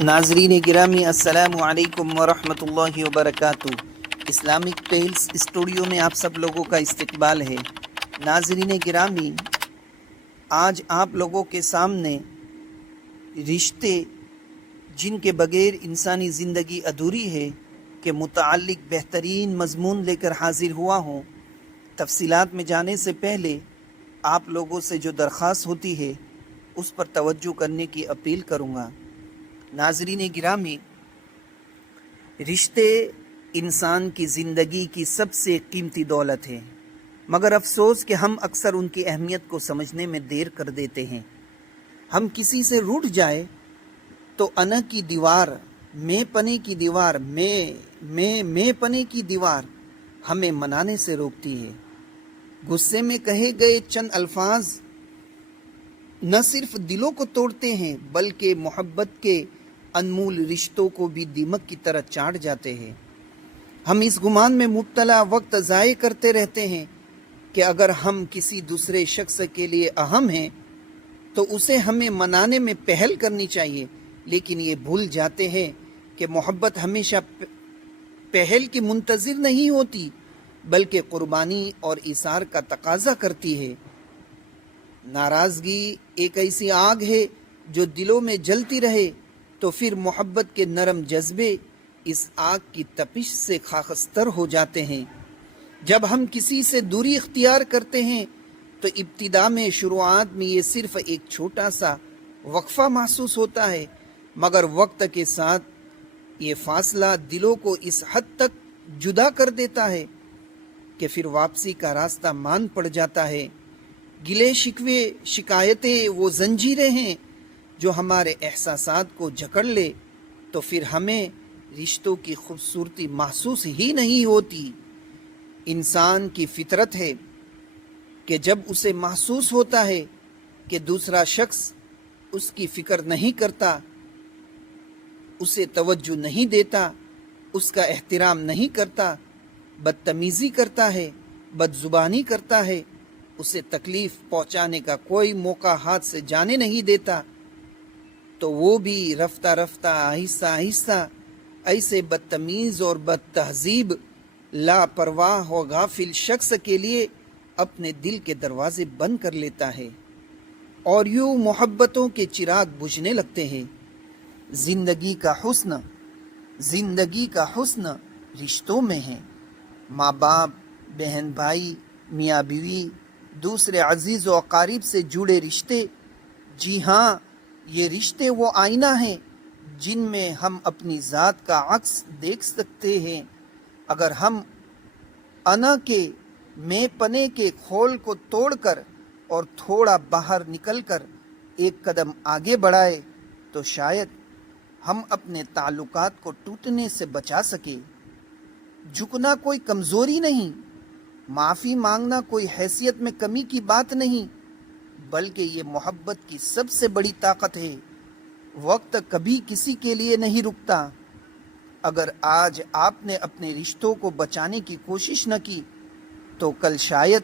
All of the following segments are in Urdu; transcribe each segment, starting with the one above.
ناظرین گرامی السلام علیکم ورحمۃ اللہ وبرکاتہ۔ اسلامک ٹیلز اسٹوڈیو میں آپ سب لوگوں کا استقبال ہے۔ ناظرین گرامی، آج آپ لوگوں کے سامنے رشتے جن کے بغیر انسانی زندگی ادھوری ہے کے متعلق بہترین مضمون لے کر حاضر ہوا ہوں۔ تفصیلات میں جانے سے پہلے آپ لوگوں سے جو درخواست ہوتی ہے اس پر توجہ کرنے کی اپیل کروں گا۔ ناظرین گرامی، رشتے انسان کی زندگی کی سب سے قیمتی دولت ہے، مگر افسوس کہ ہم اکثر ان کی اہمیت کو سمجھنے میں دیر کر دیتے ہیں۔ ہم کسی سے روٹھ جائے تو انا کی دیوار، میں پنے کی دیوار، میں پنے کی دیوار ہمیں منانے سے روکتی ہے۔ غصے میں کہے گئے چند الفاظ نہ صرف دلوں کو توڑتے ہیں بلکہ محبت کے انمول رشتوں کو بھی دیمک کی طرح چاٹ جاتے ہیں۔ ہم اس گمان میں مبتلا وقت ضائع کرتے رہتے ہیں کہ اگر ہم کسی دوسرے شخص کے لیے اہم ہیں تو اسے ہمیں منانے میں پہل کرنی چاہیے، لیکن یہ بھول جاتے ہیں کہ محبت ہمیشہ پہل کی منتظر نہیں ہوتی بلکہ قربانی اور ایثار کا تقاضا کرتی ہے۔ ناراضگی ایک ایسی آگ ہے جو دلوں میں جلتی رہے تو پھر محبت کے نرم جذبے اس آگ کی تپش سے خاکستر ہو جاتے ہیں۔ جب ہم کسی سے دوری اختیار کرتے ہیں تو ابتدا میں شروعات میں یہ صرف ایک چھوٹا سا وقفہ محسوس ہوتا ہے، مگر وقت کے ساتھ یہ فاصلہ دلوں کو اس حد تک جدا کر دیتا ہے کہ پھر واپسی کا راستہ مان پڑ جاتا ہے۔ گلے شکوے، شکایتیں وہ زنجیریں ہیں جو ہمارے احساسات کو جکڑ لے تو پھر ہمیں رشتوں کی خوبصورتی محسوس ہی نہیں ہوتی۔ انسان کی فطرت ہے کہ جب اسے محسوس ہوتا ہے کہ دوسرا شخص اس کی فکر نہیں کرتا، اسے توجہ نہیں دیتا، اس کا احترام نہیں کرتا، بدتمیزی کرتا ہے، بد زبانی کرتا ہے، اسے تکلیف پہنچانے کا کوئی موقع ہاتھ سے جانے نہیں دیتا، تو وہ بھی رفتہ رفتہ آہستہ آہستہ ایسے بدتمیز اور بد تہذیب، لاپرواہ و غافل شخص کے لیے اپنے دل کے دروازے بند کر لیتا ہے، اور یوں محبتوں کے چراغ بجھنے لگتے ہیں۔ زندگی کا حسن رشتوں میں ہے۔ ماں باپ، بہن بھائی، میاں بیوی، دوسرے عزیز و اقارب سے جڑے رشتے، جی ہاں، یہ رشتے وہ آئینہ ہیں جن میں ہم اپنی ذات کا عکس دیکھ سکتے ہیں۔ اگر ہم انا کے، میں پنے کے کھول کو توڑ کر اور تھوڑا باہر نکل کر ایک قدم آگے بڑھائے تو شاید ہم اپنے تعلقات کو ٹوٹنے سے بچا سکے۔ جھکنا کوئی کمزوری نہیں، معافی مانگنا کوئی حیثیت میں کمی کی بات نہیں، بلکہ یہ محبت کی سب سے بڑی طاقت ہے۔ وقت کبھی کسی کے لیے نہیں رکتا۔ اگر آج آپ نے اپنے رشتوں کو بچانے کی کوشش نہ کی تو کل شاید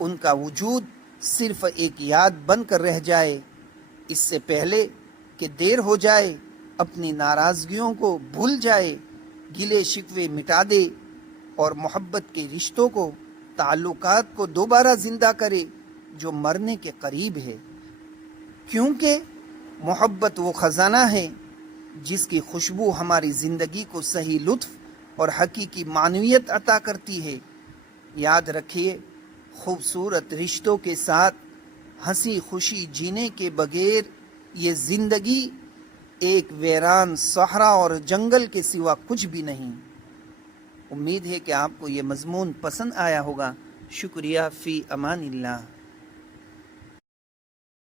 ان کا وجود صرف ایک یاد بن کر رہ جائے۔ اس سے پہلے کہ دیر ہو جائے، اپنی ناراضگیوں کو بھول جائے، گلے شکوے مٹا دے اور محبت کے رشتوں کو، تعلقات کو دوبارہ زندہ کرے جو مرنے کے قریب ہے، کیونکہ محبت وہ خزانہ ہے جس کی خوشبو ہماری زندگی کو صحیح لطف اور حقیقی معنویت عطا کرتی ہے۔ یاد رکھیے، خوبصورت رشتوں کے ساتھ ہنسی خوشی جینے کے بغیر یہ زندگی ایک ویران صحرا اور جنگل کے سوا کچھ بھی نہیں۔ امید ہے کہ آپ کو یہ مضمون پسند آیا ہوگا۔ شکریہ، فی امان اللہ۔